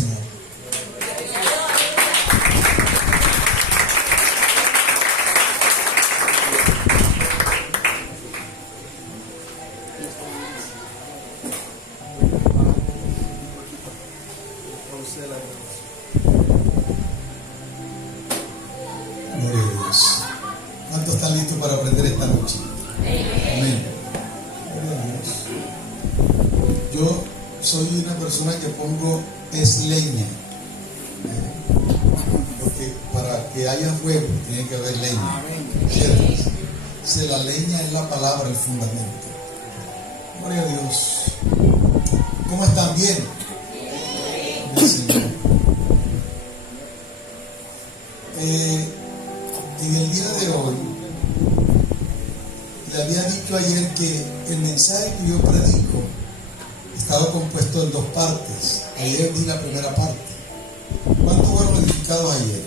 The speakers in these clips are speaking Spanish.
Señor. Gloria a Dios. ¿Cuántos están listos para aprender esta noche? Amén. Gloria a Dios. Yo soy una persona que pongo es leña. Porque para que haya fuego tiene que haber leña. ¿Cierto? Si la leña es la palabra, el fundamento. Gloria a Dios. ¿Cómo están? ¿Bien? Bien, Señor. En el día de hoy, le había dicho ayer que el mensaje que yo predico estaba compuesto en dos partes. Ayer di la primera parte. ¿Cuántos fueron edificados ayer?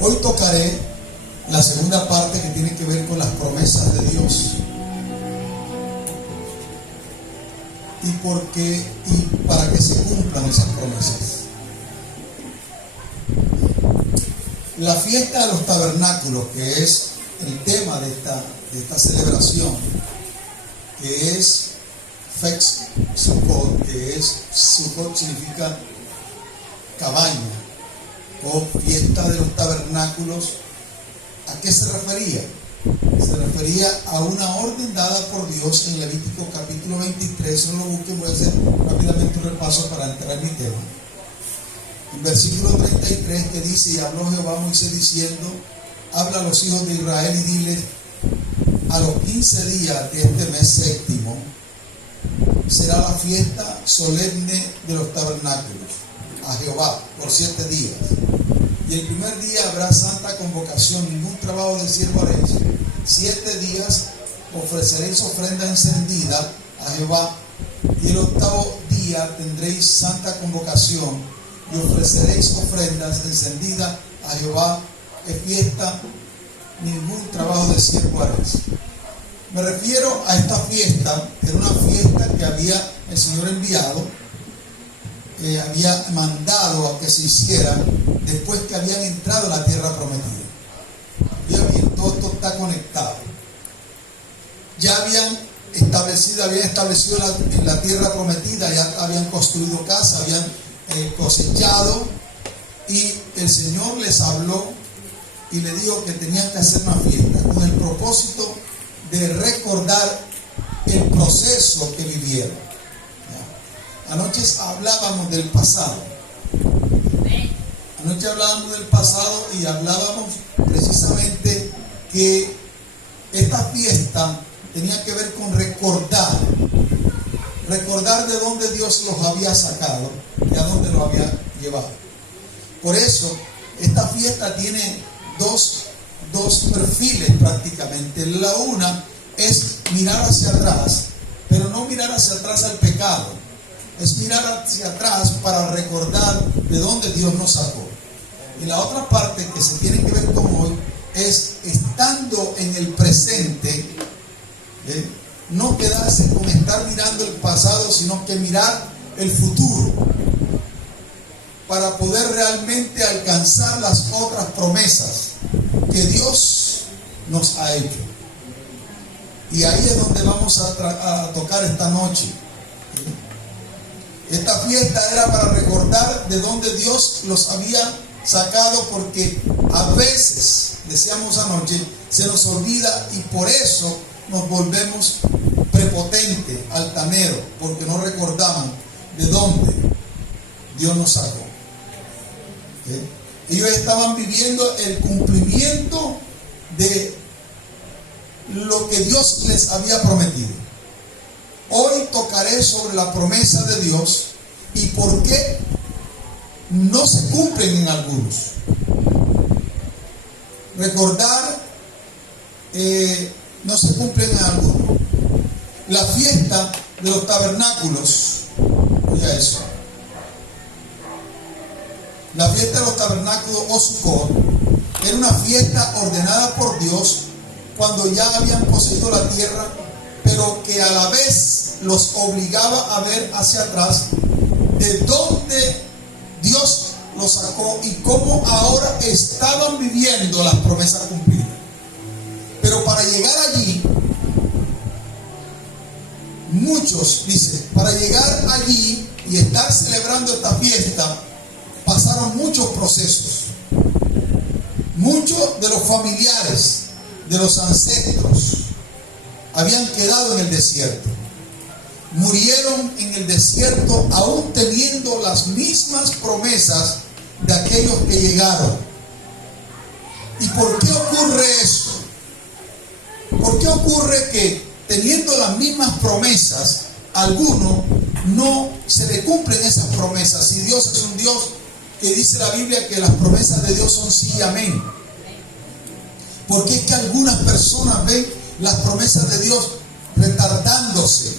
Hoy tocaré la segunda parte que tiene que ver con las promesas de Dios. Y para que se cumplan esas promesas. La fiesta de los tabernáculos, que es el tema de esta celebración, que es Fex Sukkot, que es Sukkot significa cabaña, o fiesta de los tabernáculos. ¿A qué se refería? Se refería a una orden dada por Dios en Levítico capítulo 23. No lo busquen, voy a hacer rápidamente un repaso para entrar en mi tema. En versículo 33 que dice: y habló Jehová a Moisés diciendo, habla a los hijos de Israel y diles, a los 15 días de este mes séptimo será la fiesta solemne de los tabernáculos a Jehová por 7 días. Y el primer día habrá santa convocación, ningún trabajo de siervo haréis. 7 días ofreceréis ofrenda encendida a Jehová, y el 8º día tendréis santa convocación y ofreceréis ofrendas encendidas a Jehová. Es fiesta, ningún trabajo de siervo haréis. Me refiero a esta fiesta. Era una fiesta que había el Señor enviado, había mandado a que se hiciera después que habían entrado a la tierra prometida. Ya bien, todo esto está conectado. Ya habían establecido la tierra prometida, ya habían construido casa, habían cosechado, y el Señor les habló y le dijo que tenían que hacer una fiesta con el propósito de recordar el proceso que vivieron. Anoche hablábamos del pasado. Anoche hablábamos del pasado y hablábamos precisamente que esta fiesta tenía que ver con recordar de dónde Dios los había sacado y a dónde los había llevado. Por eso, esta fiesta tiene dos perfiles prácticamente. La una es mirar hacia atrás, pero no mirar hacia atrás al pecado. Es mirar hacia atrás para recordar de dónde Dios nos sacó. Y la otra parte que se tiene que ver con hoy es estando en el presente, no quedarse con estar mirando el pasado, sino que mirar el futuro para poder realmente alcanzar las otras promesas que Dios nos ha hecho. Y ahí es donde vamos a tocar esta noche. Esta fiesta era para recordar de dónde Dios los había sacado, porque a veces, decíamos anoche, se nos olvida y por eso nos volvemos prepotentes, altaneros, porque no recordaban de dónde Dios nos sacó. Ellos estaban viviendo el cumplimiento de lo que Dios les había prometido. Hoy tocaré sobre la promesa de Dios y por qué no se cumplen en algunos. Recordar, no se cumplen en algunos. La fiesta de los tabernáculos, oiga eso. La fiesta de los tabernáculos o Sukkot era una fiesta ordenada por Dios cuando ya habían poseído la tierra, pero que a la vez los obligaba a ver hacia atrás de dónde Dios los sacó y cómo ahora estaban viviendo las promesas cumplidas. Pero para llegar allí, muchos, dice, para llegar allí y estar celebrando esta fiesta, pasaron muchos procesos. Muchos de los familiares de los ancestros habían quedado en el desierto. Murieron en el desierto aún teniendo las mismas promesas de aquellos que llegaron. ¿Y por qué ocurre eso? ¿Por qué ocurre que teniendo las mismas promesas, a algunos no se le cumplen esas promesas? Si Dios es un Dios que dice la Biblia que las promesas de Dios son sí y amén. Porque es que algunas personas ven las promesas de Dios retardándose,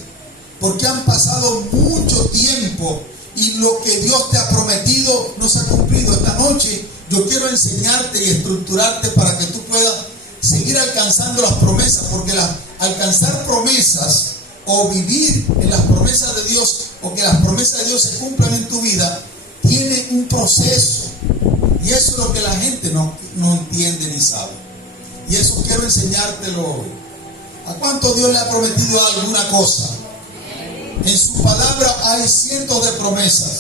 porque han pasado mucho tiempo y lo que Dios te ha prometido no se ha cumplido. Esta noche yo quiero enseñarte y estructurarte para que tú puedas seguir alcanzando las promesas, porque alcanzar promesas o vivir en las promesas de Dios, o que las promesas de Dios se cumplan en tu vida, tiene un proceso, y eso es lo que la gente no entiende ni sabe. Y eso quiero enseñártelo hoy. ¿A cuánto Dios le ha prometido alguna cosa? En su palabra hay cientos de promesas.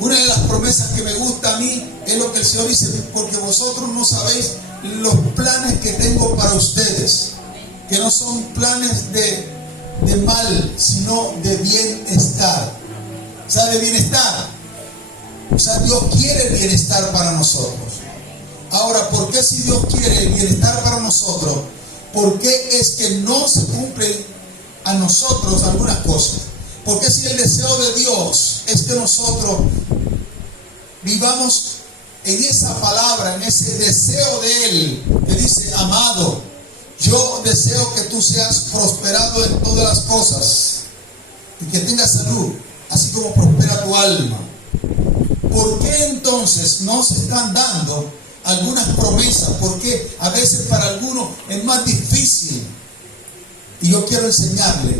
Una de las promesas que me gusta a mí es lo que el Señor dice: porque vosotros no sabéis los planes que tengo para ustedes, que no son planes de mal, sino de bienestar. O sea, de bienestar. O sea, Dios quiere el bienestar para nosotros. Ahora, ¿por qué si Dios quiere el bienestar para nosotros, por qué es que no se cumplen a nosotros algunas cosas? Porque si el deseo de Dios es que nosotros vivamos en esa palabra, en ese deseo de Él, que dice: amado, yo deseo que tú seas prosperado en todas las cosas y que tengas salud, así como prospera tu alma. ¿Por qué entonces no se están dando algunas promesas? Porque a veces para algunos es más difícil. Y yo quiero enseñarle,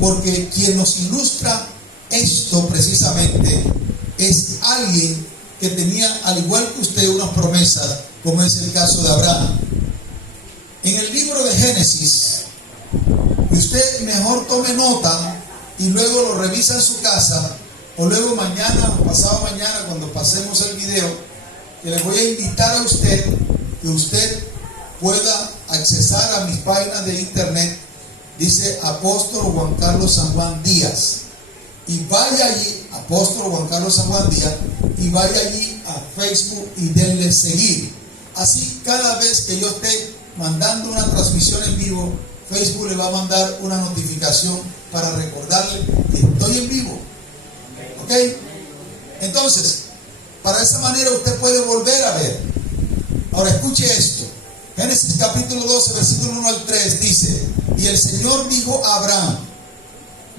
porque quien nos ilustra esto precisamente es alguien que tenía, al igual que usted, unas promesas, como es el caso de Abraham. En el libro de Génesis, usted mejor tome nota y luego lo revisa en su casa, o luego mañana o pasado mañana, cuando pasemos el video, que les voy a invitar a usted, que usted pueda accesar a mis páginas de internet. Dice Apóstol Juan Carlos San Juan Díaz, y vaya allí, Apóstol Juan Carlos San Juan Díaz, y vaya allí a Facebook y denle seguir. Así, cada vez que yo esté mandando una transmisión en vivo, Facebook le va a mandar una notificación para recordarle que estoy en vivo. ¿Ok? Entonces, para esa manera usted puede volver a ver. Ahora escuche esto. Génesis capítulo 12, versículo 1 al 3 dice: y el Señor dijo a Abraham: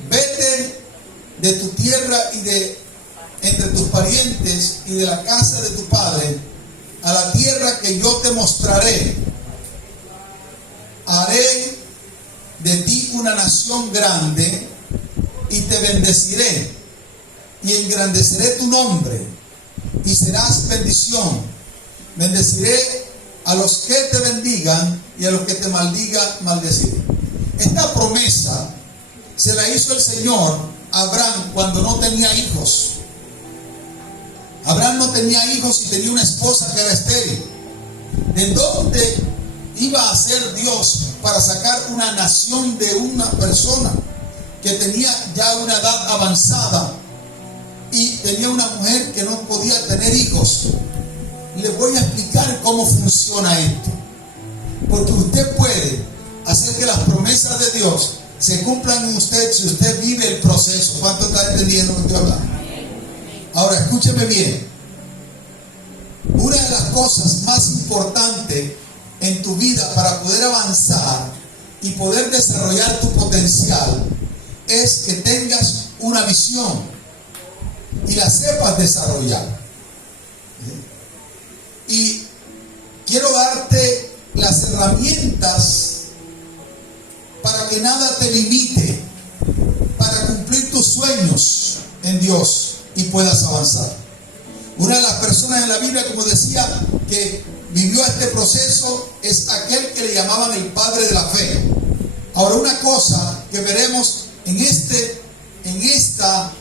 vete de tu tierra y de entre tus parientes y de la casa de tu padre a la tierra que yo te mostraré. Haré de ti una nación grande y te bendeciré y engrandeceré tu nombre y serás bendición. Bendeciré a los que te bendigan y a los que te maldigan maldeciré. Esta promesa se la hizo el Señor a Abraham cuando no tenía hijos. Abraham no tenía hijos y tenía una esposa que era estéril. ¿De dónde iba a ser Dios para sacar una nación de una persona que tenía ya una edad avanzada y tenía una mujer que no podía tener hijos? Les voy a explicar cómo funciona esto, porque usted puede hacer que las promesas de Dios se cumplan en usted si usted vive el proceso. ¿Cuánto está entendiendo lo que estoy hablando? Ahora escúcheme bien. Una de las cosas más importantes en tu vida para poder avanzar y poder desarrollar tu potencial es que tengas una visión y la sepas desarrollar. Y quiero darte las herramientas para que nada te limite, para cumplir tus sueños en Dios y puedas avanzar. Una de las personas en la Biblia, como decía, que vivió este proceso es aquel que le llamaban el padre de la fe. Ahora, una cosa que veremos en esta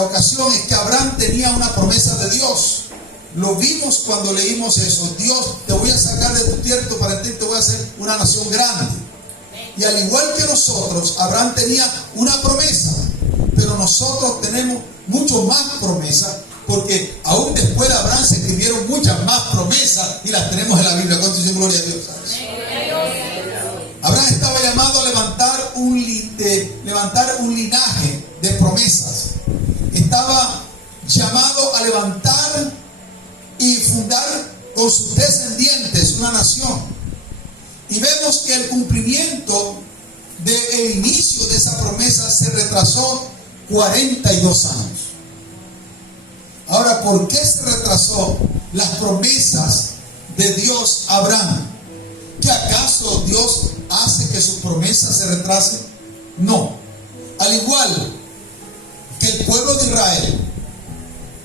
ocasión es que Abraham tenía una promesa de Dios. Lo vimos cuando leímos eso. Dios, te voy a sacar de tu tierra y tu parentela, te voy a hacer una nación grande. Y al igual que nosotros, Abraham tenía una promesa, pero nosotros tenemos mucho más promesas, porque aún después de Abraham se escribieron muchas más promesas y las tenemos en la Biblia. ¿Cuánto dicen gloria a Dios? Abraham estaba llamado a levantar un linaje de promesas. Estaba llamado a levantar y fundar con sus descendientes una nación. Y vemos que el cumplimiento del inicio de esa promesa se retrasó 42 años. Ahora, ¿por qué se retrasó las promesas de Dios a Abraham? ¿Que acaso Dios hace que sus promesas se retrasen? No. Al igual que el pueblo de Israel,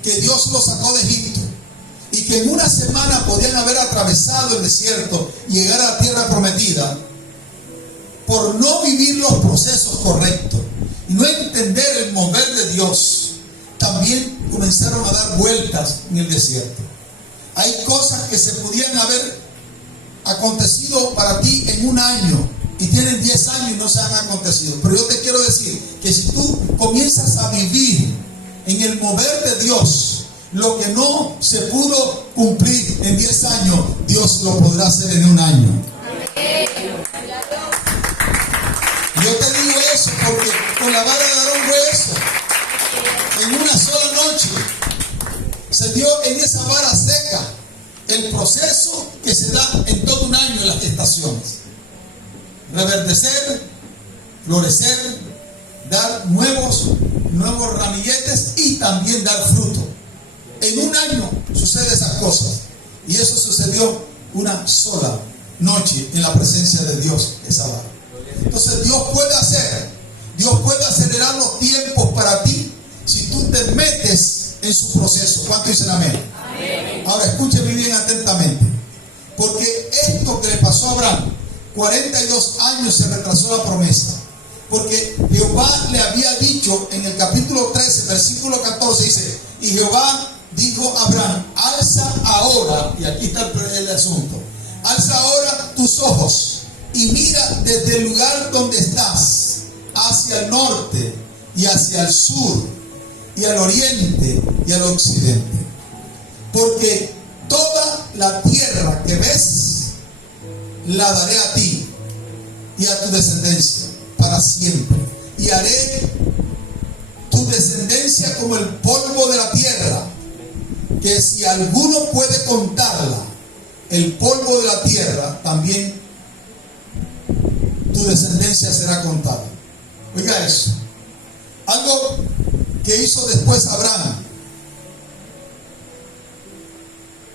que Dios lo sacó de Egipto, y que en una semana podían haber atravesado el desierto y llegar a la tierra prometida, por no vivir los procesos correctos y no entender el mover de Dios, también comenzaron a dar vueltas en el desierto. Hay cosas que se podían haber acontecido para ti en un año y tienen 10 años y no se han acontecido. Pero yo te quiero decir que si tú comienzas a vivir en el mover de Dios, lo que no se pudo cumplir en 10 años, Dios lo podrá hacer en un año. Yo te digo eso porque con la vara de Aarón fue eso. En una sola noche se dio en esa vara seca el proceso que se da en todo un año en las estaciones. Reverdecer, florecer, dar nuevos ramilletes y también dar fruto. En un año suceden esas cosas. Y eso sucedió una sola noche en la presencia de Dios, esa vara. Entonces Dios puede acelerar los tiempos para ti si tú te metes en su proceso. ¿Cuánto dicen amén? Amén. Ahora escúcheme bien atentamente. Porque esto que le pasó a Abraham, 42 años se retrasó la promesa. Porque Jehová le había dicho en el capítulo 13, versículo 14, dice, y Jehová dijo a Abraham, alza ahora, y aquí está el asunto, alza ahora tus ojos y mira desde el lugar donde estás, hacia el norte y hacia el sur, y al oriente y al occidente. Porque toda la tierra que ves, la daré a ti y a tu descendencia para siempre. Y haré tu descendencia como el polvo de la tierra, que si alguno puede contarla, el polvo de la tierra, también tu descendencia será contada. Oiga eso. Algo que hizo después Abraham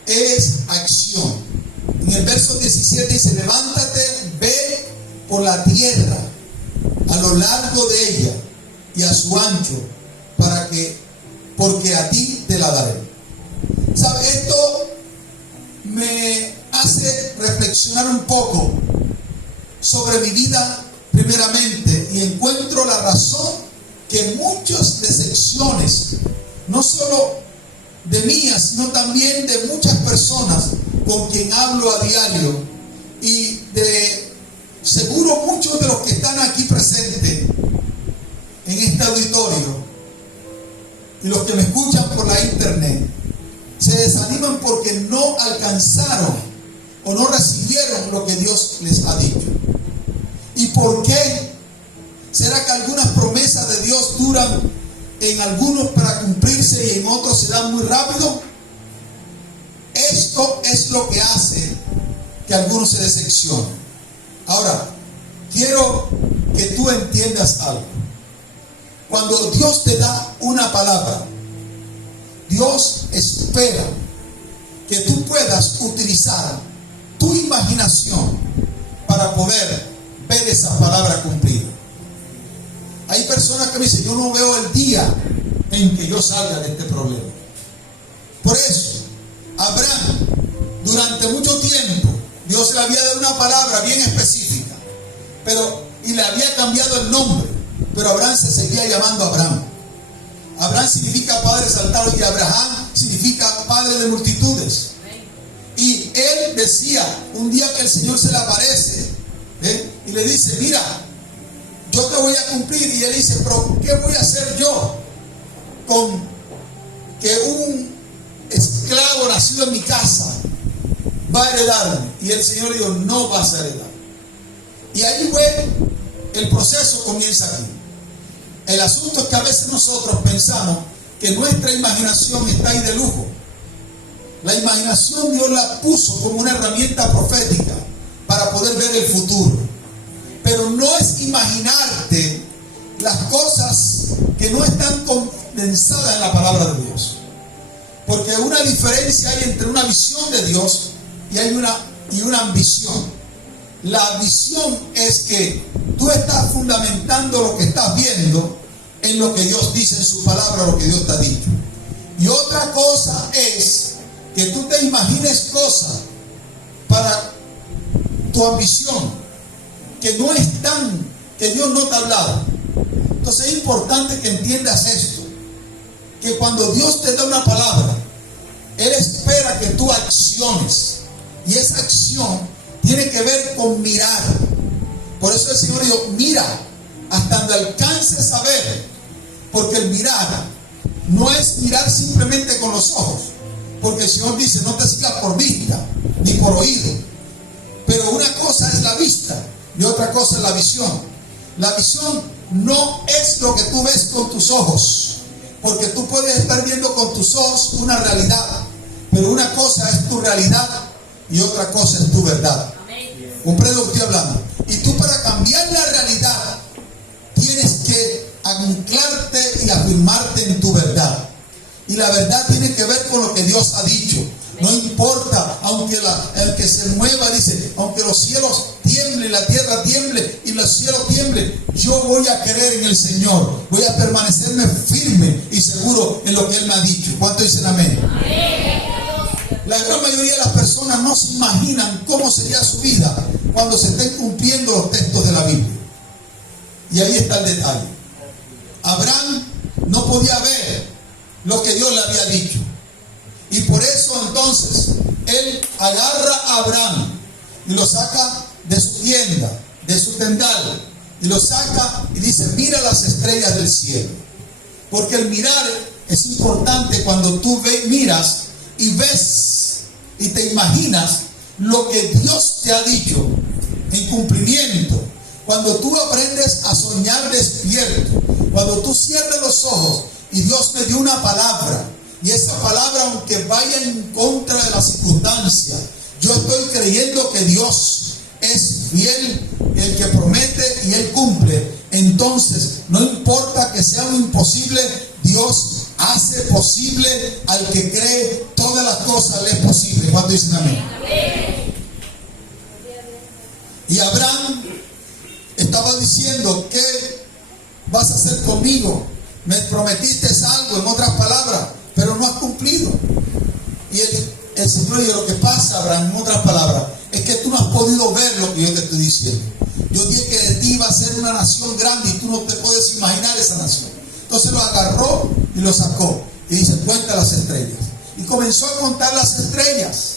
es acción. En el verso 17 dice, levántate, ve por la tierra, a lo largo de ella y a su ancho, porque a ti te la daré. ¿Sabe? Esto me hace reflexionar un poco sobre mi vida primeramente, y encuentro la razón que muchas decepciones, no solo de mías, sino también de muchas personas con quien hablo a diario, y de seguro muchos de los que están aquí presentes en este auditorio y los que me escuchan por la internet, se desaniman porque no alcanzaron o no recibieron lo que Dios les ha dicho. ¿Y por qué? ¿Será que algunas promesas de Dios duran en algunos para cumplirse y en otros se dan muy rápido? Esto es lo que hace que algunos se decepcionen. Ahora, quiero que tú entiendas algo. Cuando Dios te da una palabra, Dios espera que tú puedas utilizar tu imaginación para poder ver esa palabra cumplida. Hay personas que me dicen, yo no veo el día en que yo salga de este problema. Por eso, Abraham, durante mucho tiempo, Dios le había dado una palabra bien específica, y le había cambiado el nombre, pero Abraham se seguía llamando Abraham. Abraham significa padre exaltado y Abraham significa padre de multitudes. Y él decía, un día que el Señor se le aparece, y le dice, mira, yo te voy a cumplir. Y él dice, pero ¿qué voy a hacer yo con que un esclavo nacido en mi casa va a heredarme? Y el Señor dijo, no vas a heredar. Y ahí fue, el proceso comienza aquí. El asunto es que a veces nosotros pensamos que nuestra imaginación está ahí de lujo. La imaginación Dios la puso como una herramienta profética para poder ver el futuro. Pero no es imaginarte las cosas que no están condensadas en la palabra de Dios. Porque una diferencia hay entre una visión de Dios y una ambición. La visión es que tú estás fundamentando lo que estás viendo en lo que Dios dice en su palabra, lo que Dios te ha dicho. Y otra cosa es que tú te imagines cosas para tu ambición que no están, que Dios no te ha hablado. Entonces es importante que entiendas esto, que cuando Dios te da una palabra, Él espera que tú acciones, y esa acción tiene que ver con mirar. Por eso el Señor dijo, mira hasta donde alcances a ver, porque el mirar no es mirar simplemente con los ojos, porque el Señor dice, no te sigas por vista ni por oído. Pero una cosa es la vista y otra cosa es la visión. La visión no es lo que tú ves con tus ojos, porque tú puedes estar viendo con tus ojos una realidad, pero una cosa es tu realidad y otra cosa es tu verdad. ¿Comprende lo que estoy hablando? Y tú, para cambiar la realidad, tienes que anclarte y afirmarte en tu verdad. Y la verdad tiene que ver con lo que Dios ha dicho. No importa, aunque se mueva, dice, aunque los cielos tiemblen, la tierra tiemble y los cielos tiemblen, yo voy a creer en el Señor. Voy a permanecerme firme y seguro en lo que Él me ha dicho. ¿Cuántos dicen amén? La gran mayoría de las personas no se imaginan cómo sería su vida cuando se estén cumpliendo los textos de la Biblia. Y ahí está el detalle. Abraham no podía ver lo que Dios le había dicho. Y por eso entonces él agarra a Abraham y lo saca de su tienda, de su tendal, y lo saca y dice, mira las estrellas del cielo. Porque el mirar es importante cuando tú miras y ves y te imaginas lo que Dios te ha dicho en cumplimiento. Cuando tú aprendes a soñar despierto, cuando tú cierras los ojos y Dios me dio una palabra, y esa palabra, aunque vaya en contra de la circunstancia, yo estoy creyendo que Dios es fiel, el que promete y Él cumple. Entonces, no importa que sea lo imposible, Dios hace posible al que cree. Todas las cosas le es posible. ¿Cuánto dicen amén? Y Abraham estaba diciendo, ¿qué vas a hacer conmigo? Me prometiste algo, en otras palabras, pero no has cumplido. Y el Señor dijo, lo que pasa, Abraham, en otras palabras, es que tú no has podido ver lo que yo te estoy diciendo. Yo dije que de ti iba a ser una nación grande y tú no te puedes imaginar esa nación. Entonces lo agarró y lo sacó y dice, cuenta las estrellas. Y comenzó a contar las estrellas,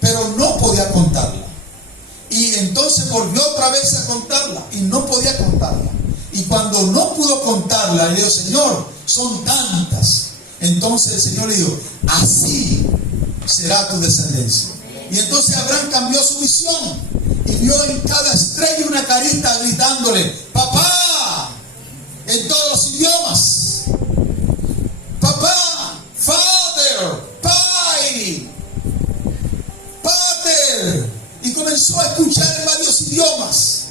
pero no podía contarla. Y entonces volvió otra vez a contarla y no podía contarla. Y cuando no pudo contarla, le dijo, Señor, son tantas. Entonces el Señor le dijo, así será tu descendencia. Y entonces Abraham cambió su visión y vio en cada estrella una carita gritándole, papá, en todos los idiomas. Papá, father, pai, pater. Y comenzó a escuchar en varios idiomas.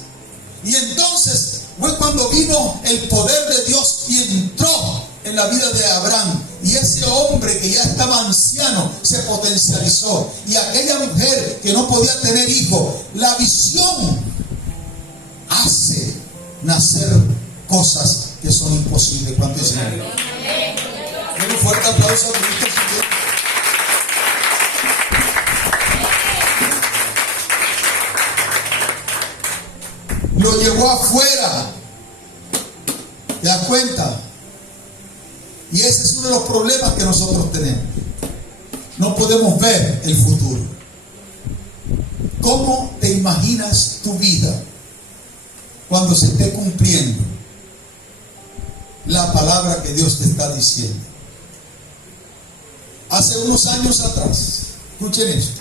Y entonces fue cuando vino el poder de Dios y entró en la vida de Abraham. Y ese hombre que ya estaba anciano se potencializó. Y aquella mujer que no podía tener hijos, la visión hace nacer cosas que son imposibles. ¿Cuánto dicen? Un fuerte aplauso a Cristo. Lo llevó afuera. ¿Te das cuenta? Y ese es uno de los problemas que nosotros tenemos. No podemos ver el futuro. ¿Cómo te imaginas tu vida cuando se esté cumpliendo la palabra que Dios te está diciendo? Hace unos años atrás, escuchen esto,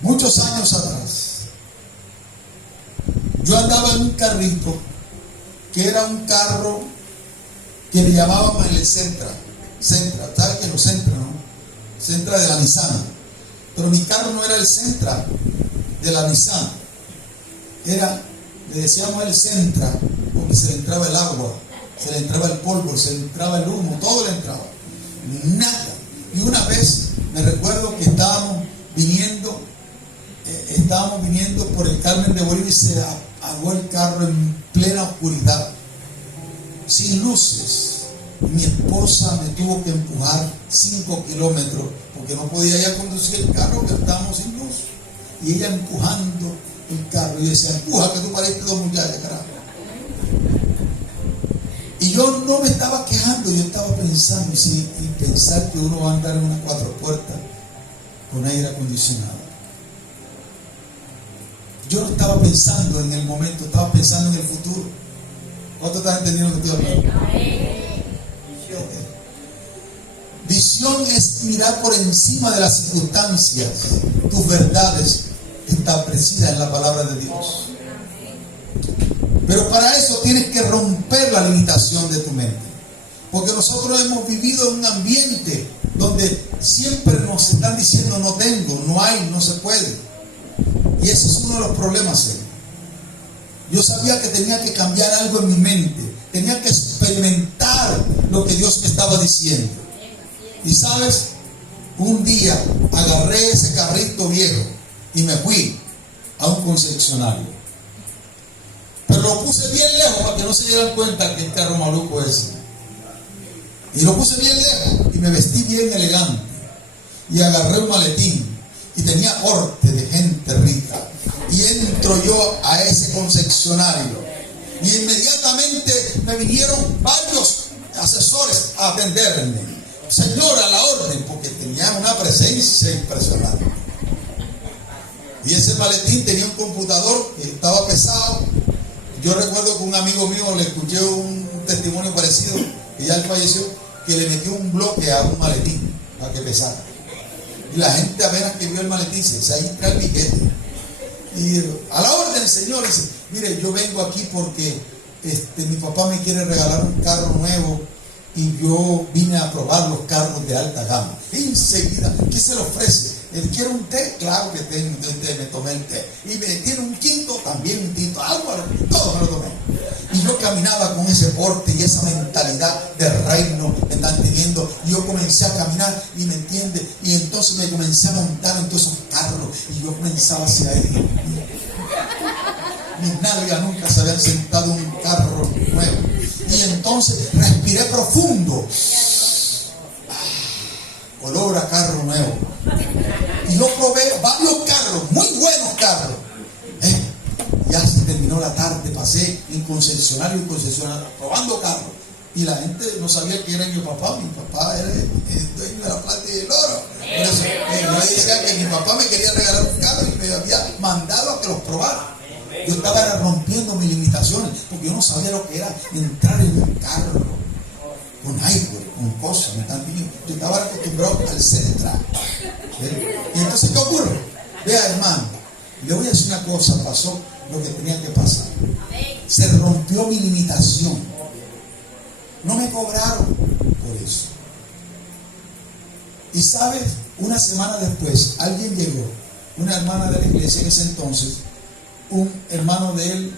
muchos años atrás, yo andaba en un carrito que era un carro que le llamaban el Sentra. ¿Sabes qué es los Sentra, no? Sentra de la Nissan. Pero mi carro no era el Sentra de la Nissan. Le decíamos el Sentra porque se le entraba el agua, se le entraba el polvo, se le entraba el humo, todo le entraba. Nada. Y una vez me recuerdo que estábamos viniendo por el Carmen de Bolívar y se apagó el carro en plena oscuridad, sin luces. Mi esposa me tuvo que empujar 5 kilómetros porque no podía ya conducir el carro porque estábamos sin luz. Y ella empujando el carro. Y yo decía, empuja que tú pareciste 2 muchachas, carajo. Y yo no me estaba quejando, yo estaba pensando, y pensar que uno va a andar en una 4 puertas con aire acondicionado. Yo no estaba pensando en el momento, estaba pensando en el futuro. ¿Cuántos están entendiendo lo que estoy hablando? Visión es mirar por encima de las circunstancias, tus verdades establecidas en la palabra de Dios. Pero para eso tienes que romper la limitación de tu mente. Porque nosotros hemos vivido en un ambiente donde siempre nos están diciendo no tengo, no hay, no se puede. Y ese es uno de los problemas. Yo sabía que tenía que cambiar algo en mi mente. Tenía que experimentar lo que Dios me estaba diciendo. Y sabes, un día agarré ese carrito viejo y me fui a un concesionario. Pero lo puse bien lejos para que no se dieran cuenta que el carro maluco es. Y lo puse bien lejos y me vestí bien elegante. Y agarré un maletín y tenía corte de gente rica. Y entro yo a ese concesionario. Y inmediatamente me vinieron varios asesores a atenderme. Señor, a la orden, porque tenía una presencia impresionante. Y ese maletín tenía un computador que estaba pesado. Yo recuerdo que un amigo mío le escuché un testimonio parecido, que ya él falleció, que le metió un bloque a un maletín para que pesara. Y la gente apenas que vio el maletín dice, ahí está el billete. Y a la orden, señor, dice, mire, yo vengo aquí porque mi papá me quiere regalar un carro nuevo y yo vine a probar los carros de alta gama. Enseguida, ¿qué se le ofrece? ¿Él quiere un té? Claro que tengo un té, me tomé el té. Y me tiene un tinto, también un tinto, algo, todo me lo tomé. Y yo caminaba con ese porte y esa mentalidad de reino, me están teniendo. Y yo comencé a caminar, y me entiende, y entonces me comencé a montar en todos esos carros, y yo comenzaba hacia él. Mis nalgas nunca se habían sentado en un carro nuevo. Y entonces respiré profundo. Olor a carro nuevo. Y yo probé varios carros, muy buenos carros. Ya se terminó la tarde, pasé en concesionario en concesionario, probando carros. Y la gente no sabía que era mi papá. Mi papá era el dueño de la plata y del oro. Por eso, yo decía que mi papá me quería regalar un carro y me había mandado a que los probara. Yo estaba rompiendo mis limitaciones, porque yo no sabía lo que era entrar en un carro con aire, con cosas, ¿me están viendo? Yo estaba acostumbrado al Sentra. Y entonces, ¿qué ocurre? Vea, hermano, le voy a decir una cosa, pasó lo que tenía que pasar. Se rompió mi limitación. No me cobraron por eso. Y sabes, una semana después, alguien llegó, una hermana de la iglesia en ese entonces, un hermano de él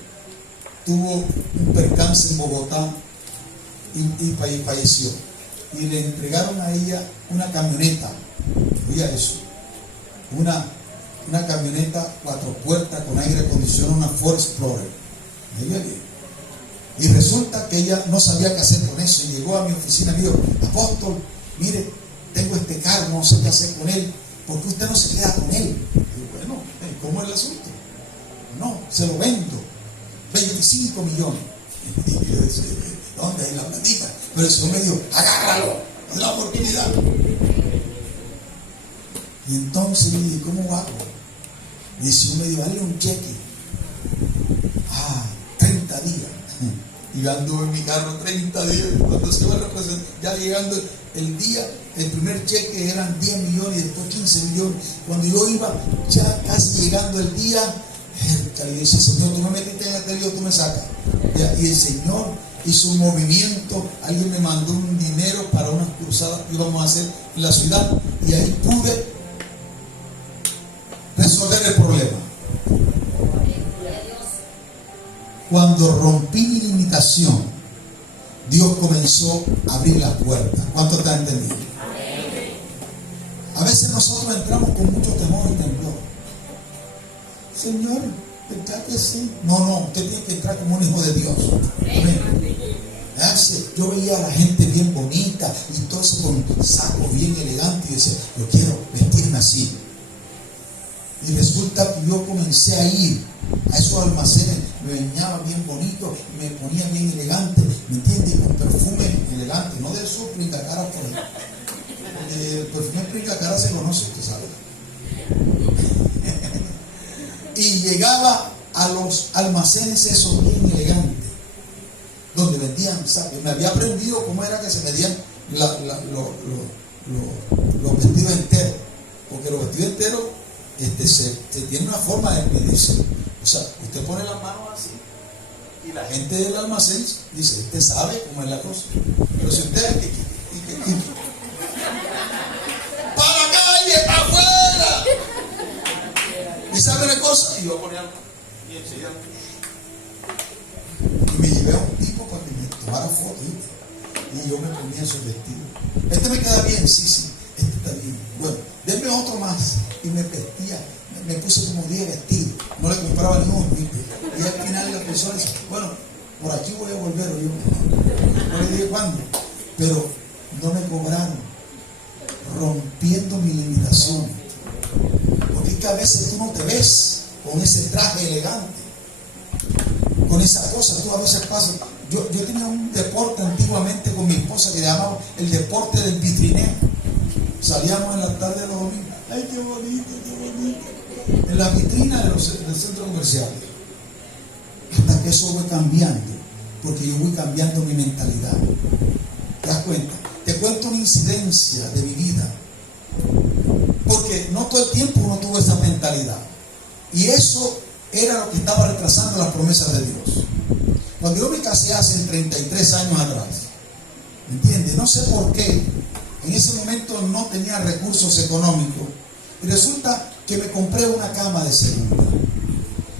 tuvo un percance en Bogotá y falleció. y le entregaron a ella una camioneta. Oiga eso, una camioneta 4 puertas con aire acondicionado, una Ford Explorer. Oiga bien. Y resulta que ella no sabía qué hacer con eso, y llegó a mi oficina y me dijo: apóstol, mire, tengo este carro, no sé qué hacer con él, ¿por qué usted no se queda con él? Y yo, bueno, ¿cómo es el asunto? No, se lo vendo, 25 millones. Y yo decía: ¿dónde es la platita? Pero el Señor me dijo: agárralo, es la oportunidad. Y entonces yo dije: ¿cómo hago? Y el Señor me dijo: dale un cheque. 30 días. Y yo anduve en mi carro 30 días. Cuando se va a representar, ya llegando el día, el primer cheque eran 10 millones y después 15 millones. Cuando yo iba ya casi llegando el día, yo dije: Señor, tú me metiste en este lío, tú me sacas. Y el Señor hizo un movimiento. Alguien me mandó un dinero para unas cruzadas que íbamos a hacer en la ciudad, y ahí pude resolver el problema. Cuando rompí mi limitación, Dios comenzó a abrir las puertas. ¿Cuánto está entendiendo? A veces nosotros entramos con mucho temor y temblor. Señor, ¿verdad que sí? No, usted tiene que entrar como un hijo de Dios. Amén. Yo veía a la gente bien bonita y todo eso con sacos bien elegantes, y decía: yo quiero vestirme así. Y resulta que yo comencé a ir a esos almacenes, me bañaba bien bonito, me ponía bien elegante, ¿me entiendes? Y con perfume elegante, no de esos pringacaras por ahí. El perfume pringacara se conoce, usted sabe. Y llegaba a los almacenes esos bien elegantes, donde vendían sacos. Me había aprendido cómo era que se medían los vestidos enteros, porque los vestidos enteros se tiene una forma de medirse. O sea, usted pone las manos así y la gente del almacén dice: usted sabe cómo es la cosa. Pero si usted para la calle, para afuera, y sabe la cosa, y yo ponía y enseguida, y me llevé a un tipo para que me tomara fotos, y yo me ponía esos vestidos. Este me queda bien, sí, este está bien. Bueno, denme otro más. Y me vestía, me puse como 10 vestidos, no le compraba ni uno, ¿viste? Y al final la persona dice: bueno, por aquí voy a volver. O yo no le dije cuándo, pero no me cobraron, rompiendo mi limitación. Porque es que a veces tú no te ves con ese traje elegante, con esa cosa. Tú a veces pasas. Yo tenía un deporte antiguamente con mi esposa que llamaba el deporte del vitrineo. Salíamos en la tarde de los domingos. ¡Ay, qué bonito, qué bonito! En la vitrina del centro comercial. Hasta que eso fue cambiando, porque yo voy cambiando mi mentalidad. ¿Te das cuenta? Te cuento una incidencia de mi vida, porque no todo el tiempo uno tuvo esa mentalidad, y eso era lo que estaba retrasando las promesas de Dios. Cuando yo me casé hace 33 años atrás, ¿me entiendes? No sé por qué en ese momento no tenía recursos económicos, y resulta que me compré una cama de segunda.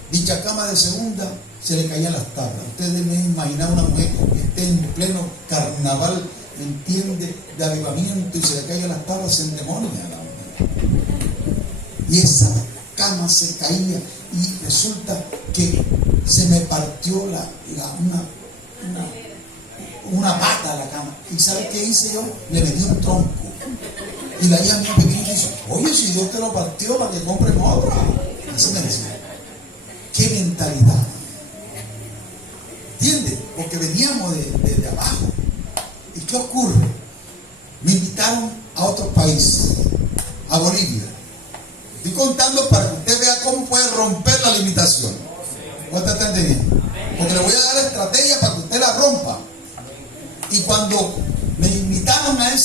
Dicha cama de segunda se le caían las tablas. Ustedes deben imaginar una mujer que esté en pleno carnaval, entiende, de avivamiento, y se le caigan las tablas, se endemonia la mujer. Y esa cama se caía, y resulta que se me partió una pata de la cama. ¿Y sabe qué hice yo? Le metí un tronco. Y la hija mía pequeña dice: oye, si Dios te lo partió, para que compren otra. Así me decía. ¿Qué mentalidad? ¿Entiendes? Porque veníamos de abajo. ¿Y qué ocurre? Me invitaron a otro país, a Bolivia. Estoy contando para que usted vea cómo puede romper la limitación. ¿Usted está entendiendo? Porque le voy a dar la estrategia para que usted la rompa. Y cuando me invitaron a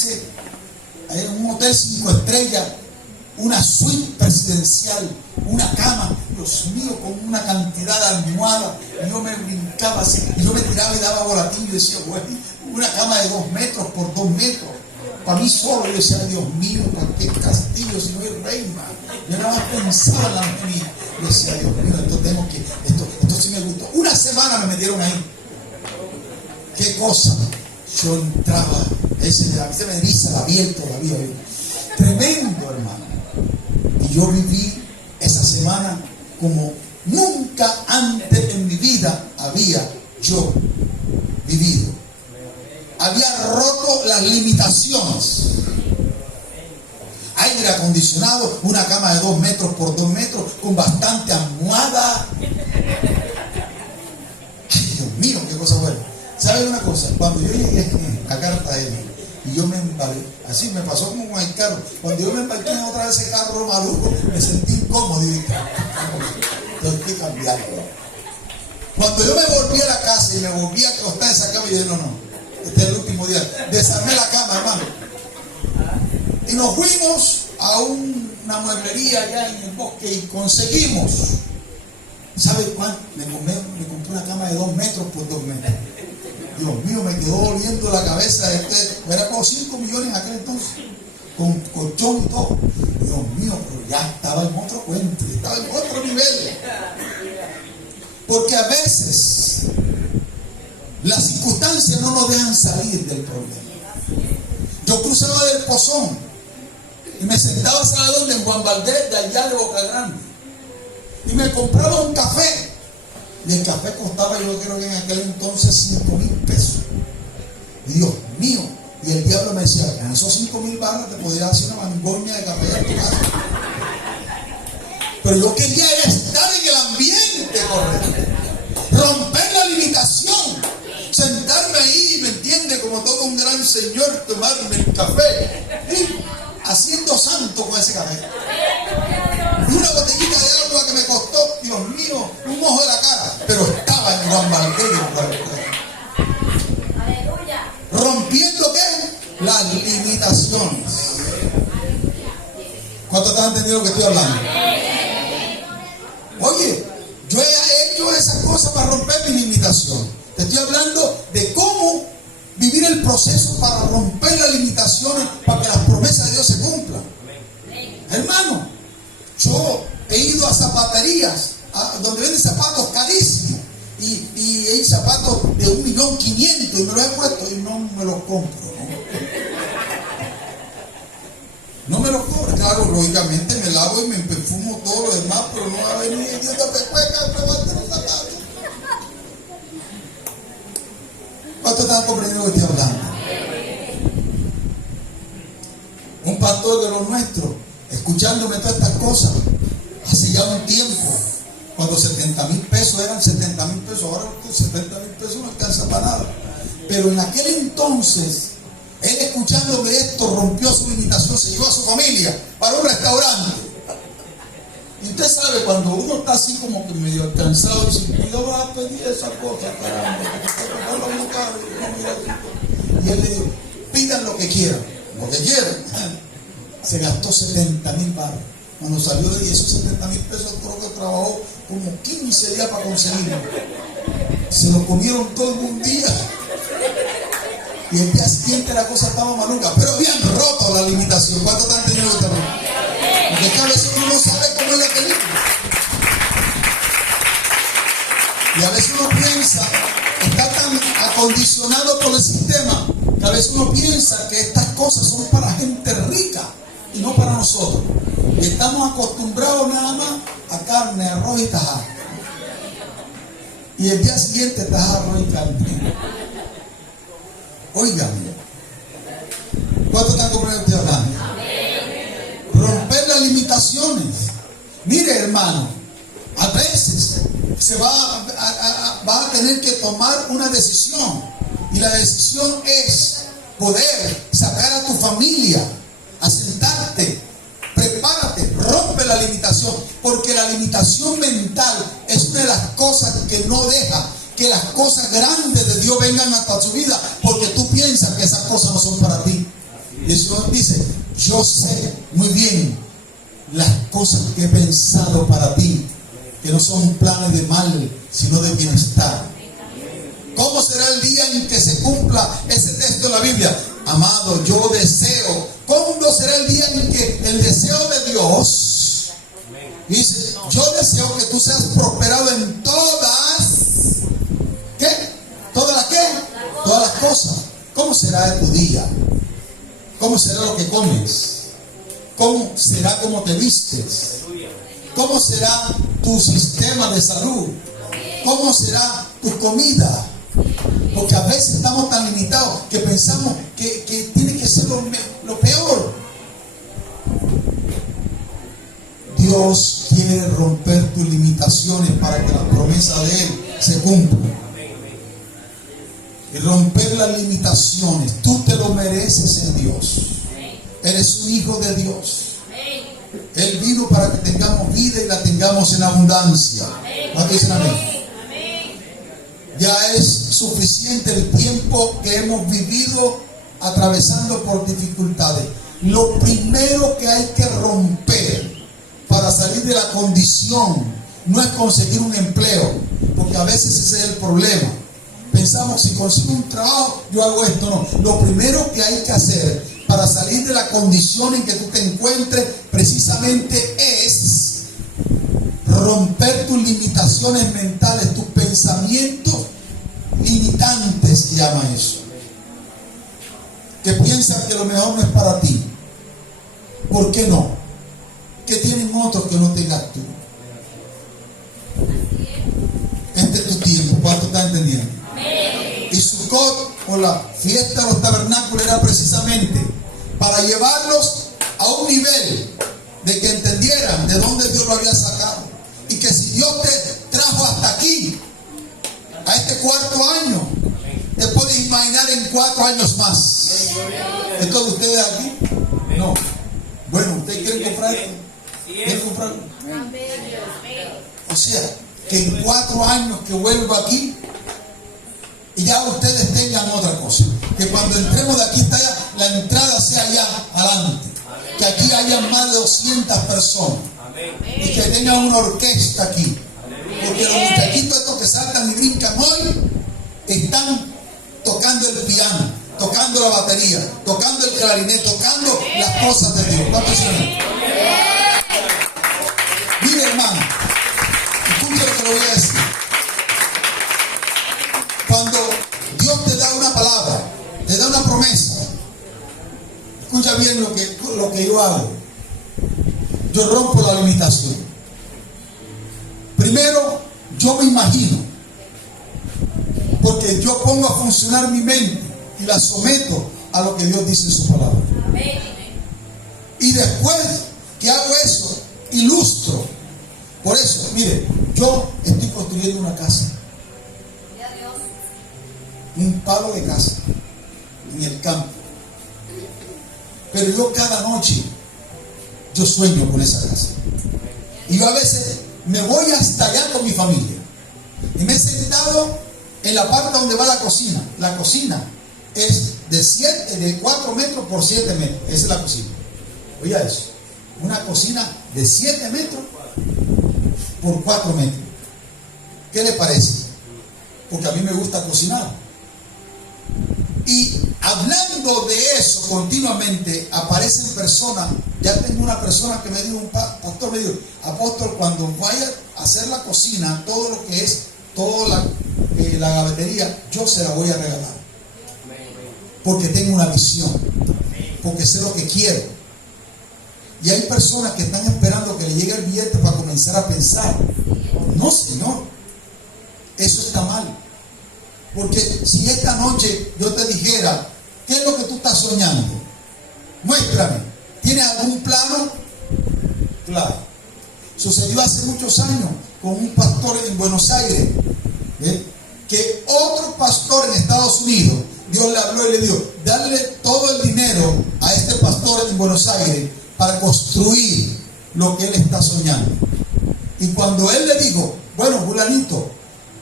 un hotel 5 estrellas, una suite presidencial, una cama, Dios mío, con una cantidad de almohadas, y yo me brincaba así, y yo me tiraba y daba volatillo, y decía: bueno, una cama de 2 metros por 2 metros, para mí solo. Yo decía: Dios mío, ¿para qué castillo si no hay reina? Yo nada más pensaba en la mía. Yo decía: Dios mío, esto sí me gustó. Una semana me metieron ahí. ¿Qué cosa? yo entraba, a mí se me eriza la piel todavía. Tremendo, hermano. Y yo viví esa semana como nunca antes en mi vida había yo vivido. Había roto las limitaciones. Aire acondicionado, una cama de 2 metros por 2 metros con bastante almohada. Ay, Dios mío, qué cosa buena. ¿Sabe una cosa? Cuando yo llegué a Cartagena y yo me embarqué, así me pasó como con el carro. Cuando yo me embarqué en otra vez ese carro maluco, me sentí incómodo y dije, tengo que cambiarlo. Cuando yo me volví a la casa y me volví a acostar en esa cama, yo dije, no, este es el último día. Desarmé la cama, hermano. Y nos fuimos a una mueblería allá en el bosque y conseguimos, ¿sabe cuánto? Me compré una cama de 2 metros por 2 metros. Dios mío, me quedó doliendo la cabeza. Era como 5 millones en aquel entonces, con colchón y todo. Dios mío, pero ya estaba en otro cuento, estaba en otro nivel. Porque a veces las circunstancias no nos dejan salir del problema. Yo cruzaba del Pozón y me sentaba, ¿sabe dónde? En Juan Valdez, de allá de Boca Grande. Y me compraba un café. Y el café costaba, yo creo que en aquel entonces, 5,000 pesos. Y Dios mío, y el diablo me decía, en esos 5,000 barras te podrías hacer una mangoña de café en tu casa. Pero yo quería estar en el ambiente correcto, romper la limitación, sentarme ahí, ¿me entiende? Como todo un gran señor, tomarme el café y haciendo santo con ese café. Y una botellita de agua que me costó, Dios mío, un ojo de la cara, pero estaba en Juan Valdez. Rompiendo ¿qué? Las limitaciones. ¿Cuántos están entendiendo lo que estoy hablando? Oye, yo he hecho esas cosas para romper mi limitación. Te estoy hablando de cómo vivir el proceso para romper las limitaciones, para que las promesas de Dios se cumplan. Hermano, yo he ido a zapaterías donde venden zapatos carísimos y hay zapatos de 1.500.000 y me los he puesto y no me los compro. No me los compro, claro, lógicamente me lavo y me perfumo todo lo demás, pero no va a venir el Dios de pecueca a probarte los zapatos. ¿Cuántos están comprendiendo lo que estoy hablando? Un pastor de los nuestros, escuchándome todas estas cosas, hace ya un tiempo, cuando 70,000 pesos eran 70,000 pesos, ahora 70,000 pesos no alcanza para nada. Pero en aquel entonces, él escuchándome esto, rompió su limitación, se llevó a su familia para un restaurante. Y usted sabe, cuando uno está así como que medio cansado, dice, yo voy a pedir esa cosa, caramba, y él le dijo, pidan lo que quieran, lo que quieran. Se gastó 70,000 barras. Cuando salió de ahí, esos 70,000 pesos, creo que trabajó como 15 días para conseguirlo. Se lo comieron todo en un día. Y el día siguiente la cosa estaba maluca, pero habían roto la limitación. ¿Cuánto están teniendo esta vez? Porque a veces uno no sabe cómo es la película. Y a veces uno piensa, está tan acondicionado por el sistema, que a veces uno piensa que estas cosas son para gente rica y no para nosotros. Y estamos acostumbrados nada más a carne, arroz y tajada. Y el día siguiente tajada, arroz y carne. Óigame, ¿cuánto están comprendiendo hablando? Romper las limitaciones. Mire, hermano, a veces se va a tener que tomar una decisión, y la decisión es poder sacar a tu familia, a sentarte, prepárate, rompe la limitación, porque la limitación mental es una de las cosas que no deja que las cosas grandes de Dios vengan hasta tu vida, porque tú piensas que esas cosas no son para ti. Y el Señor dice, yo sé muy bien las cosas que he pensado para ti, que no son planes de mal, sino de bienestar. ¿Cómo será el día en que se cumpla ese texto de la Biblia? Amado, yo deseo. ¿Cuándo será el día en que el deseo de Dios dice, yo deseo que tú seas prosperado en todas, ¿qué? ¿Todas las qué? Todas las cosas. ¿Cómo ¿cómo será tu día? ¿Cómo será lo que comes? ¿Cómo será cómo te vistes? ¿Cómo será tu sistema de salud? ¿Cómo será tu comida? Porque a veces estamos tan limitados que pensamos que tiene que ser lo peor. Dios quiere romper tus limitaciones para que la promesa de Él se cumpla. Y romper las limitaciones. Tú te lo mereces en Dios. Eres un hijo de Dios. Él vino para que tengamos vida y la tengamos en abundancia. ¿Cuántos dicen amén? Ya es suficiente el tiempo que hemos vivido atravesando por dificultades. Lo primero que hay que romper para salir de la condición no es conseguir un empleo, porque a veces ese es el problema. Pensamos, si consigo un trabajo, yo hago esto. No, lo primero que hay que hacer para salir de la condición en que tú te encuentres precisamente es romper tus limitaciones mentales, tus pensamientos limitantes, se llama eso, que piensan que lo mejor no es para ti. ¿Por qué no? ¿Qué tienen otros que no tengas tú? Este es tu tiempo. ¿Cuánto estás entendiendo? Y Sukkot, o la fiesta de los tabernáculos, era precisamente para llevarlos a un nivel de que entendieran de dónde Dios lo había sacado, y que si Dios te trajo hasta aquí, a este cuarto año, te puedes imaginar en 4 años más. ¿Esto de ustedes aquí? No. Bueno, ¿ustedes quieren comprar esto? ¿Quieren comprarlo? O sea, que en 4 años que vuelva aquí, y ya ustedes tengan otra cosa. Que cuando entremos de aquí hasta allá, la entrada sea allá adelante. Que aquí haya más de 200 personas. Y que tengan una orquesta aquí. Porque los muchachitos estos que saltan y brincan hoy están tocando el piano, tocando la batería, tocando el clarinete, tocando las cosas de Dios. ¿Cuántos saben? Mire, hermano, escuche lo que le voy a decir. Cuando Dios te da una palabra, te da una promesa, escucha bien lo que yo hago. Yo rompo la limitación. Primero, yo me imagino, porque yo pongo a funcionar mi mente y la someto a lo que Dios dice en su palabra. Y después que hago eso, ilustro. Por eso, mire, yo estoy construyendo una casa, un palo de casa en el campo, pero yo cada noche yo sueño con esa casa, y yo a veces me voy hasta allá con mi familia y me he sentado en la parte donde va la cocina. La cocina es de 4 metros por 7 metros. Esa es la cocina. Oiga eso, una cocina de 7 metros por 4 metros. ¿Qué le parece? Porque a mí me gusta cocinar. Y hablando de eso continuamente, aparecen personas. Ya tengo una persona que me dijo, un pastor me dijo: apóstol, cuando vaya a hacer la cocina, todo lo que es, toda la gavetería, yo se la voy a regalar. Porque tengo una visión, porque sé lo que quiero. Y hay personas que están esperando que le llegue el billete para comenzar a pensar. No, Señor, eso está mal. Porque si esta noche yo te dijera, ¿qué es lo que tú estás soñando? Muéstrame. ¿Tienes algún plano? Claro. Sucedió hace muchos años con un pastor en Buenos Aires, que otro pastor en Estados Unidos, Dios le habló y le dijo: darle todo el dinero a este pastor en Buenos Aires para construir lo que él está soñando. Y cuando él le dijo: bueno, fulanito,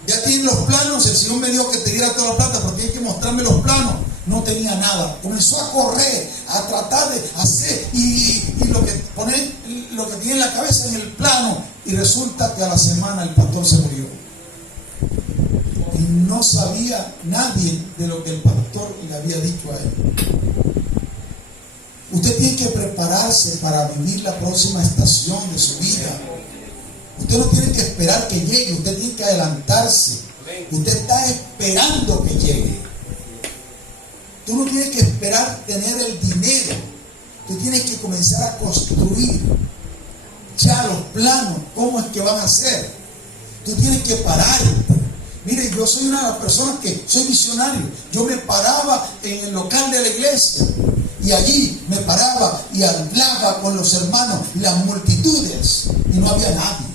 ya tienes los planos, el Señor me dijo que te diera toda la plata, pero tienes que mostrarme los planos. No tenía nada. Comenzó a correr, a tratar de hacer y lo que tenía en la cabeza en el plano, y resulta que a la semana el pastor se murió. Y no sabía nadie de lo que el pastor le había dicho a él. Usted tiene que prepararse para vivir la próxima estación de su vida. Usted no tiene que esperar que llegue, usted tiene que adelantarse. Usted está esperando que llegue. Tú no tienes que esperar tener el dinero. Tú tienes que comenzar a construir ya los planos, cómo es que van a ser. Tú tienes que pararte. Mire, yo soy una de las personas que soy visionario. Yo me paraba en el local de la iglesia y allí me paraba y hablaba con los hermanos, las multitudes, y no había nadie.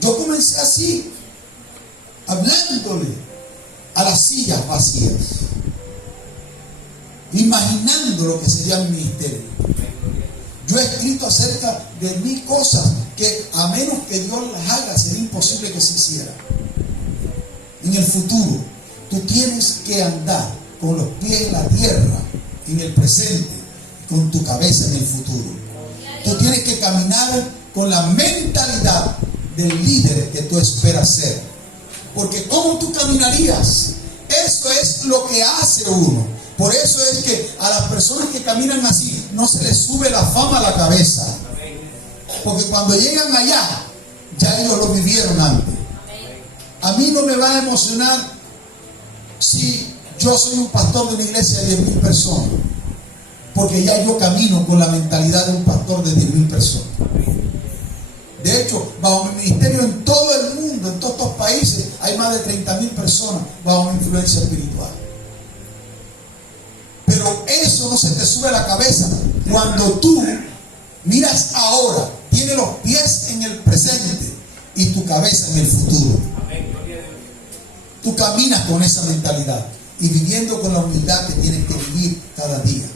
Yo comencé así, hablándole a las sillas vacías, imaginando lo que sería mi ministerio. Yo he escrito acerca de 1000 cosas que, a menos que Dios las haga, sería imposible que se hicieran. En el futuro, tú tienes que andar con los pies en la tierra, en el presente, con tu cabeza en el futuro. Tú tienes que caminar con la mentalidad del líder que tú esperas ser. Porque ¿cómo tú caminarías? Eso es lo que hace uno. Por eso es que a las personas que caminan así no se les sube la fama a la cabeza. Porque cuando llegan allá, ya ellos lo vivieron antes. A mí no me va a emocionar si yo soy un pastor de una iglesia de 10,000 personas. Porque ya yo camino con la mentalidad de un pastor de 10,000 personas. De hecho, bajo mi ministerio en todo el mundo, en todos estos países, hay más de 30,000 personas bajo mi influencia espiritual. Pero eso no se te sube a la cabeza cuando tú miras ahora, tienes los pies en el presente y tu cabeza en el futuro. Tú caminas con esa mentalidad y viviendo con la humildad que tienes que vivir cada día.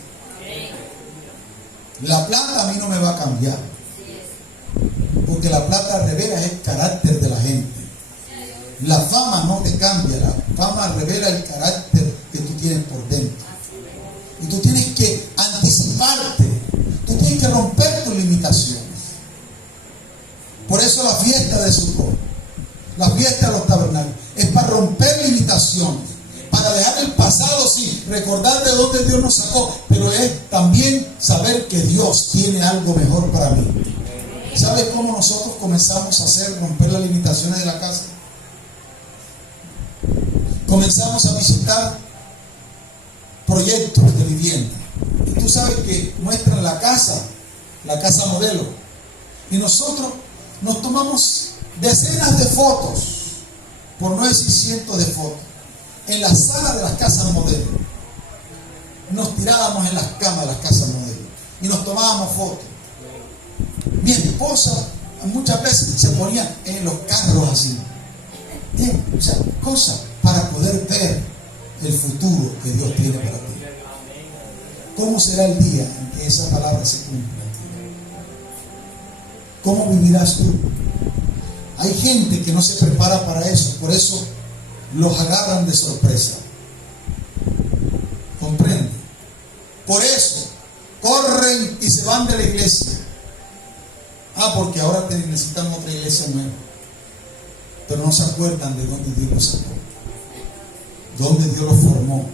La plata a mí no me va a cambiar, porque la plata revela el carácter de la gente. La fama no te cambia, la fama revela el carácter que tú tienes por dentro. Y tú tienes que anticiparte, tú tienes que romper tus limitaciones. Por eso la fiesta de Sukkot, la fiesta de los tabernáculos, es para romper limitaciones, para dejar el pasado, sí, recordar de dónde Dios nos sacó, pero es también saber que Dios tiene algo mejor para mí. ¿Sabes cómo nosotros comenzamos a hacer, romper las limitaciones de la casa? Comenzamos a visitar proyectos de vivienda. Y tú sabes que muestran la casa modelo. Y nosotros nos tomamos decenas de fotos, por no decir cientos de fotos, en la sala de las casas modelo. Nos tirábamos en las camas de las casas modelo y nos tomábamos fotos. Mi esposa muchas veces se ponía en los carros así. O sea, cosas para poder ver el futuro que Dios tiene para ti. ¿Cómo será el día en que esa palabra se cumpla? ¿Cómo vivirás tú? Hay gente que no se prepara para eso, por eso los agarran de sorpresa. ¿Comprende? Por eso corren y se van de la iglesia. Porque ahora necesitan otra iglesia nueva. Pero no se acuerdan de dónde Dios los sacó, dónde Dios los formó.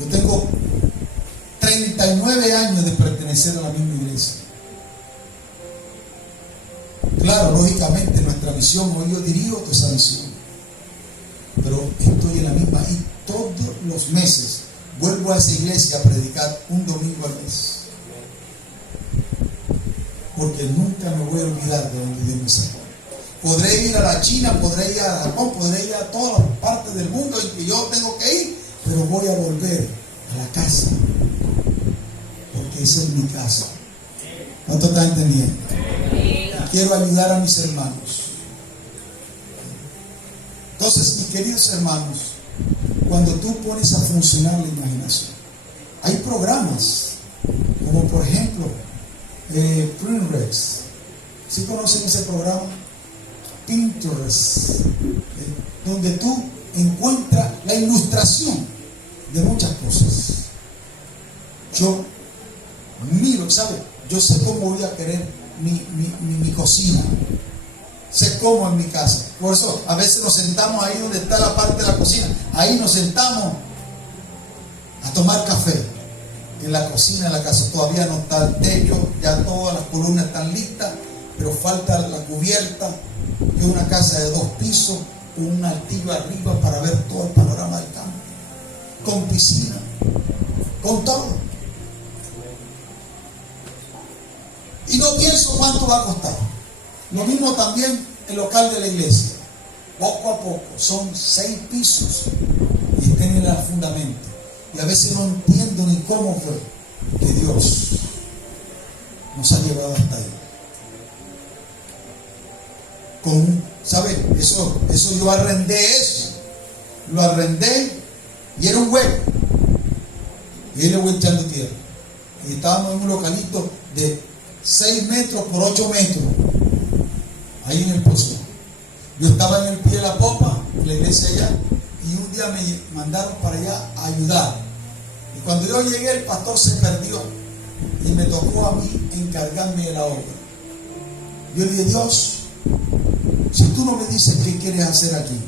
Yo tengo 39 años de pertenecer a la misma iglesia. Claro, lógicamente nuestra misión, hoy yo dirijo toda esa misión, pero estoy en la misma y todos los meses vuelvo a esa iglesia a predicar un domingo al mes. Porque nunca me voy a olvidar de donde Dios me sacó. Podré ir a la China, podré ir a Japón, podré ir a todas las partes del mundo en que yo tengo que ir, pero voy a volver a la casa, porque esa es mi casa. ¿Cuánto estás entendiendo? Quiero ayudar a mis hermanos. Entonces, mis queridos hermanos, cuando tú pones a funcionar la imaginación, hay programas, como por ejemplo, Pinterest. ¿Sí conocen ese programa? Pinterest, donde tú encuentras la ilustración de muchas cosas. Yo miro, ¿sabes? Yo sé cómo voy a querer mi cocina. Sé cómo en mi casa. Por eso a veces nos sentamos ahí donde está la parte de la cocina. Ahí nos sentamos a tomar café. En la cocina, en la casa todavía no está el techo, ya todas las columnas están listas, pero falta la cubierta. Es una casa de 2 pisos con un altillo arriba para ver todo el panorama del campo. con piscina, con todo. Y no pienso cuánto va a costar. Lo mismo también el local de la iglesia. Poco a poco, son 6 pisos y tienen el fundamento. Y a veces no entiendo ni cómo fue que Dios nos ha llevado hasta ahí. ¿Sabe? Eso yo arrendé eso. Lo arrendé y era un hueco. Y ahí le voy echando tierra. Y estábamos en un localito de 6 metros por 8 metros. Ahí en el pozo. Yo estaba en el pie de la popa, la iglesia allá, y un día me mandaron para allá a ayudar. Y cuando yo llegué, el pastor se perdió y me tocó a mí encargarme de la obra. Yo le dije: Dios, si tú no me dices qué quieres hacer aquí,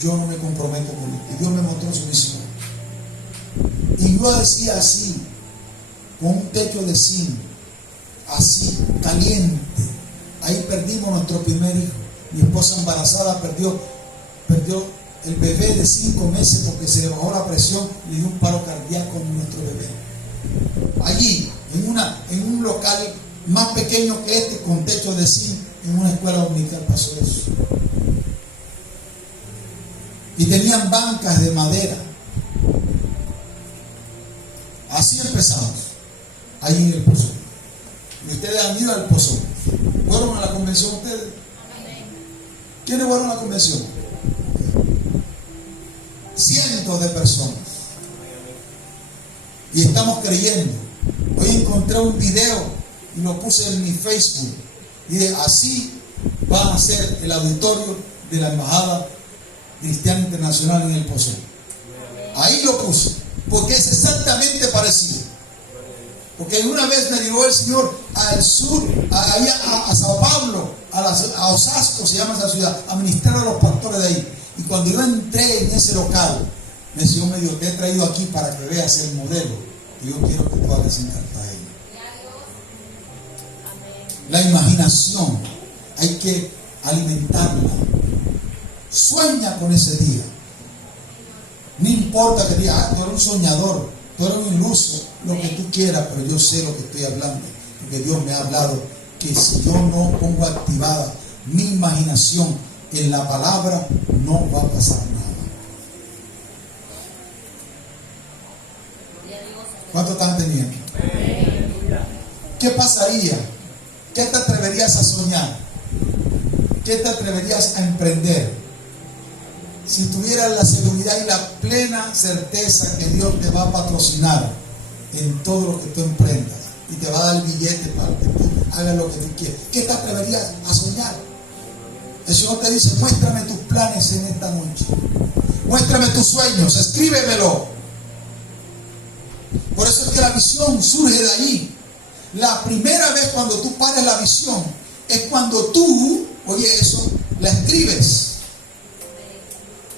yo no me comprometo con él. Y Dios me mostró su misión. Y yo decía así, con un techo de zinc, así, caliente. Ahí perdimos nuestro primer hijo. Mi esposa embarazada perdió el bebé de 5 meses porque se le bajó la presión y dio un paro cardíaco en nuestro bebé. Allí, en un local más pequeño que este, con techo de zinc, en una escuela dominical pasó eso. Y tenían bancas de madera. Así empezamos, ahí en el Pozo. Y ustedes han ido al Pozo. ¿Fueron a la convención ustedes? ¿Quiénes fueron a la convención? Cientos de personas. Y estamos creyendo. Hoy encontré un video y lo puse en mi Facebook. Y de así va a ser el auditorio de la Embajada Cristiana Internacional en el Pozo. Ahí lo puse, porque es exactamente parecido. Porque una vez me llevó el Señor al sur, allá a Sao Paulo, a Osasco, se llama esa ciudad, a ministrar a los pastores de ahí. Y cuando yo entré en ese local, el Señor me dijo: te he traído aquí para que veas el modelo que yo quiero que tú hagas en Cartagena. La imaginación hay que alimentarla. Sueña con ese día. No importa que digas: tú eres un soñador, tú eres un iluso, lo que tú quieras, pero yo sé lo que estoy hablando, porque Dios me ha hablado que si yo no pongo activada mi imaginación en la palabra, no va a pasar nada. ¿Cuánto están teniendo? ¿Qué pasaría? ¿Qué te atreverías a soñar? ¿Qué te atreverías a emprender? Si tuvieras la seguridad y la plena certeza que Dios te va a patrocinar en todo lo que tú emprendas y te va a dar el billete para que tú hagas lo que tú quieras, ¿qué te atreverías a soñar? El Señor te dice: muéstrame tus planes en esta noche, muéstrame tus sueños, escríbemelo. Por eso es que la visión surge de allí. La primera vez cuando tú pares la visión es cuando tú, oye eso, la escribes.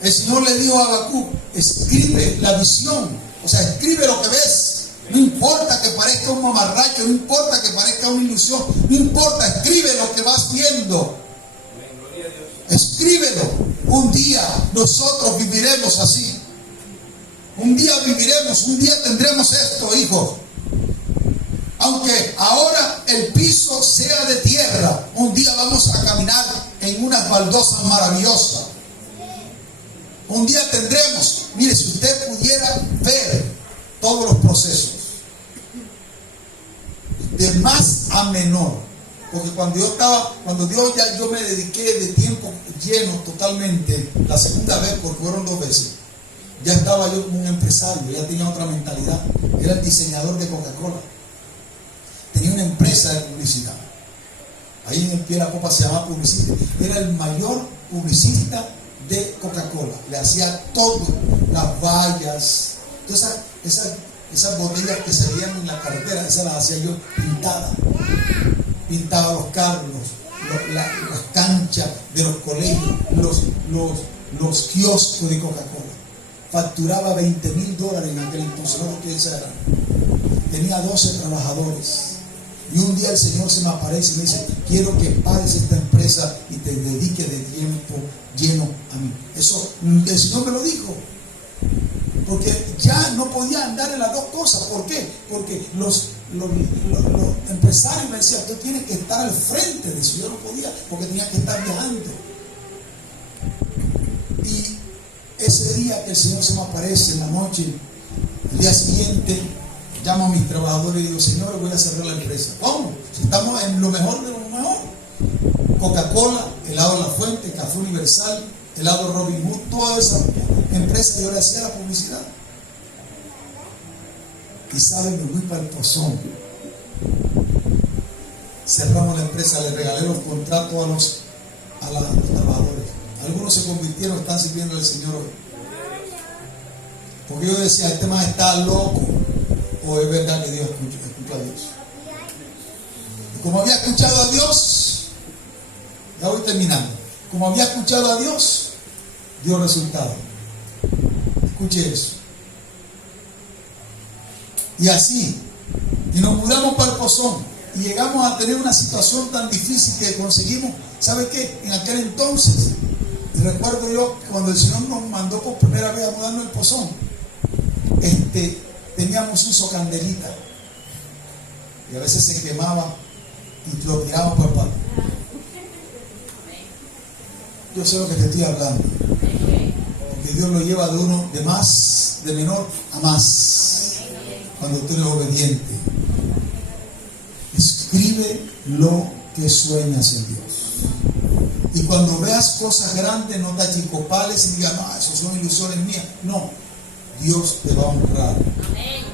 El Señor le dijo a Habacuc: escribe la visión, o sea, escribe lo que ves. No importa que parezca un mamarracho, no importa que parezca una ilusión, no importa, escribe lo que vas viendo. Escríbelo. Un día nosotros viviremos así. Un día viviremos, un día tendremos esto, hijos. Aunque ahora el piso sea de tierra, un día vamos a caminar en unas baldosas maravillosas. Un día tendremos, mire, si usted pudiera ver todos los procesos, de más a menor, porque cuando yo me dediqué de tiempo lleno totalmente, la segunda vez, porque fueron 2 veces, ya estaba yo como un empresario, ya tenía otra mentalidad, era el diseñador de Coca-Cola, tenía una empresa de publicidad, ahí en el pie de la popa se llama Publicista, era el mayor publicista de Coca-Cola, le hacía todo, las vallas, todas esas botellas que se veían en la carretera, esas las hacía yo pintadas. Pintaba los carros, las canchas de los colegios, los kioscos de Coca-Cola. Facturaba $20,000 en aquel entonces, no lo que exagerar. Tenía 12 trabajadores. Y un día el Señor se me aparece y me dice: quiero que pares esta empresa y te dediques de tiempo lleno a mí. Eso el Señor me lo dijo. Porque ya no podía andar en las dos cosas. ¿Por qué? Porque los empresarios me decían, tú tienes que estar al frente de eso. Yo no podía porque tenía que estar viajando. Y ese día que el Señor se me aparece en la noche, el día siguiente llamo a mis trabajadores y digo, Señor, voy a cerrar la empresa. ¿Cómo? Si estamos en lo mejor de lo mejor. Coca-Cola, helado La Fuente, Café Universal, helado Robin Hood, toda esa empresa yo le hacía la publicidad. Y saben, me fui para el Pozón. Cerramos la empresa, le regalé los contratos a los trabajadores. Algunos se convirtieron, están sirviendo al Señor hoy. Porque yo decía, este man está loco. O es verdad que Dios escucha a Dios. Y como había escuchado a Dios, ya voy terminando. Como había escuchado a Dios, dio resultado. Escuche eso. Y así, y nos mudamos para el Pozón. Y llegamos a tener una situación tan difícil que conseguimos, ¿sabe qué? En aquel entonces, y recuerdo yo cuando el Señor nos mandó por primera vez a mudarnos al Pozón, teníamos un socandelita y a veces se quemaba y lo tiramos por el patio. Yo sé lo que te estoy hablando, porque Dios lo lleva de menor a más, cuando tú eres obediente. Escribe lo que sueñas en Dios. Y cuando veas cosas grandes, no te achicopales y digas, no, eso son ilusiones mías. No, Dios te va a honrar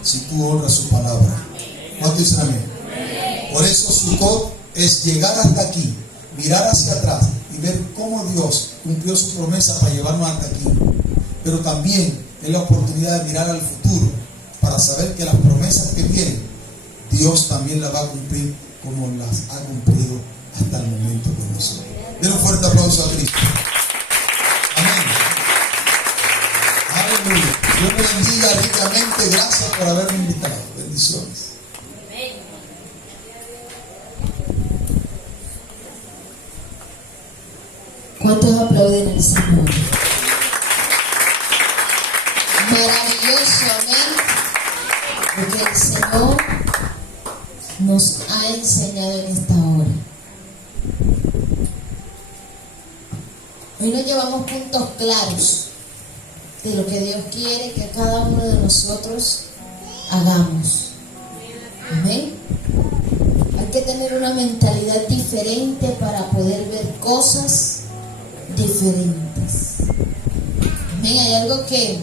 si tú honras su palabra. ¿Cuánto dicen amén? Por eso Sukkot es llegar hasta aquí, mirar hacia atrás y ver cómo Dios cumplió su promesa para llevarnos hasta aquí. Pero también es la oportunidad de mirar al futuro para saber que las promesas que vienen, Dios también las va a cumplir como las ha cumplido hasta el momento con nosotros. Den un fuerte aplauso a Cristo. Amén. Aleluya. Dios me bendiga ricamente. Gracias por haberme invitado. Bendiciones. ¿Cuántos aplauden al Señor? Maravilloso, amén. Porque el Señor nos ha enseñado en esta hora. Hoy nos llevamos puntos claros de lo que Dios quiere que cada uno de nosotros hagamos. Amén. Hay que tener una mentalidad diferente para poder ver cosas diferentes. Amén. Hay algo que